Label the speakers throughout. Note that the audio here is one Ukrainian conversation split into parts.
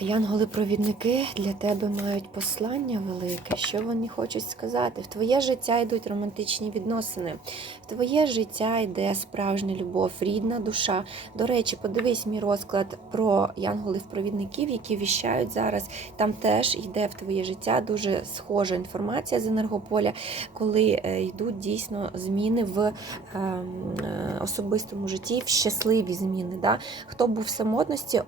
Speaker 1: Янголи-провідники для тебе мають послання велике. Що вони хочуть сказати? В твоє життя йдуть романтичні відносини, в твоє життя йде справжня любов, рідна душа. До речі, подивись мій розклад про янголів-провідників, які віщають зараз. Там теж йде в твоє життя дуже схожа інформація з енергополя, коли е, йдуть дійсно зміни в е, е, особистому житті, в щасливі зміни. Хто був в самотності, е,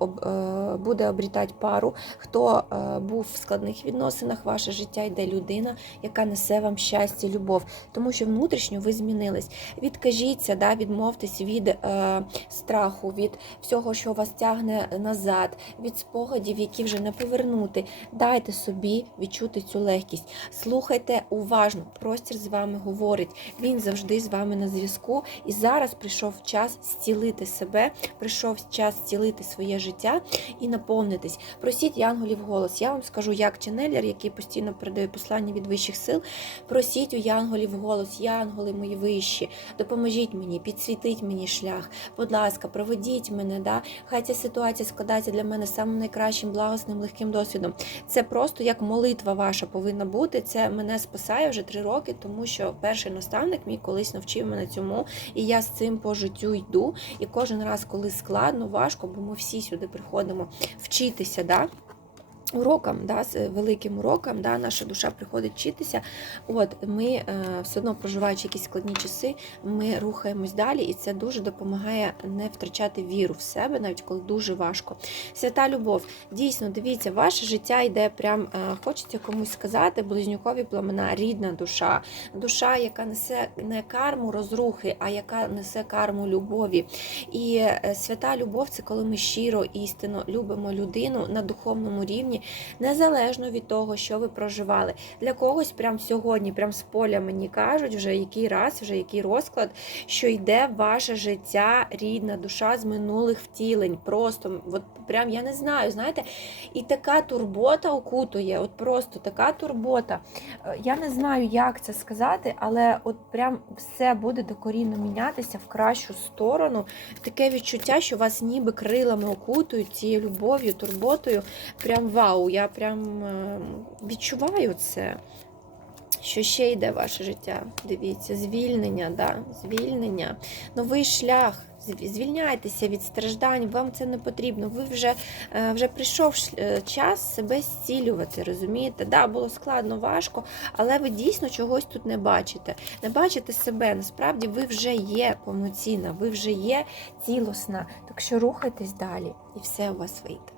Speaker 1: буде обрітати пару, хто е, був в складних відносинах, ваше життя йде людина, яка несе вам щастя, любов, тому що внутрішньо ви змінились. Відкажіться, да, відмовтесь від е, страху, від всього, що вас тягне назад, від спогадів, які вже не повернути. Дайте собі відчути цю легкість. Слухайте уважно, простір з вами говорить. Він завжди з вами на зв'язку. І зараз прийшов час зцілити себе, прийшов час зцілити своє життя і наповнитись. Просіть янголів голос. Я вам скажу, як ченелер, який постійно передає послання від вищих сил. Просіть у янголів голос, янголи мої вищі, допоможіть мені, підсвітіть мені шлях. Будь ласка, проведіть мене. Да? Хай ця ситуація складається для мене самим найкращим, благосним, легким досвідом. Це просто як молитва ваша повинна бути. Це мене спасає вже три роки, тому що перший наставник мій колись навчив мене цьому, і я з цим по життю йду. І кожен раз, коли складно, важко, бо ми всі сюди приходимо вчитися. Да? Урокам, да, з великим урокам, да, наша душа приходить вчитися. От ми е, все одно проживаючи якісь складні часи, ми рухаємось далі, і це дуже допомагає не втрачати віру в себе, навіть коли дуже важко. Свята любов, дійсно, дивіться, ваше життя йде прям, е, хочеться комусь сказати, близнюкові пламена, рідна душа, душа, яка несе не карму розрухи, а яка несе карму любові. І е, свята любов це коли ми щиро істинно любимо людину на духовному рівні незалежно від того, що ви проживали. Для когось прям сьогодні, прям з поля мені кажуть, вже який раз, вже який розклад, що йде ваше життя, рідна душа з минулих втілень. Просто, от прям я не знаю, знаєте, і така турбота окутує, от просто така турбота. Е, Я не знаю, як це сказати, але от прям все буде докорінно мінятися в кращу сторону. Таке відчуття, що вас ніби крилами окутують цією любов'ю, турботою. Прям вау, я прям е, відчуваю це. Що ще йде ваше життя? Дивіться, звільнення, да, звільнення, новий шлях. Звільняйтеся від страждань, вам це не потрібно. Ви вже, е, вже прийшов е, час себе зцілювати, розумієте? Да, було складно, важко, але ви дійсно чогось тут не бачите. Не бачите себе. Насправді ви вже є повноцінна, ви вже є цілісна. Так що рухайтесь далі, і все у вас вийде.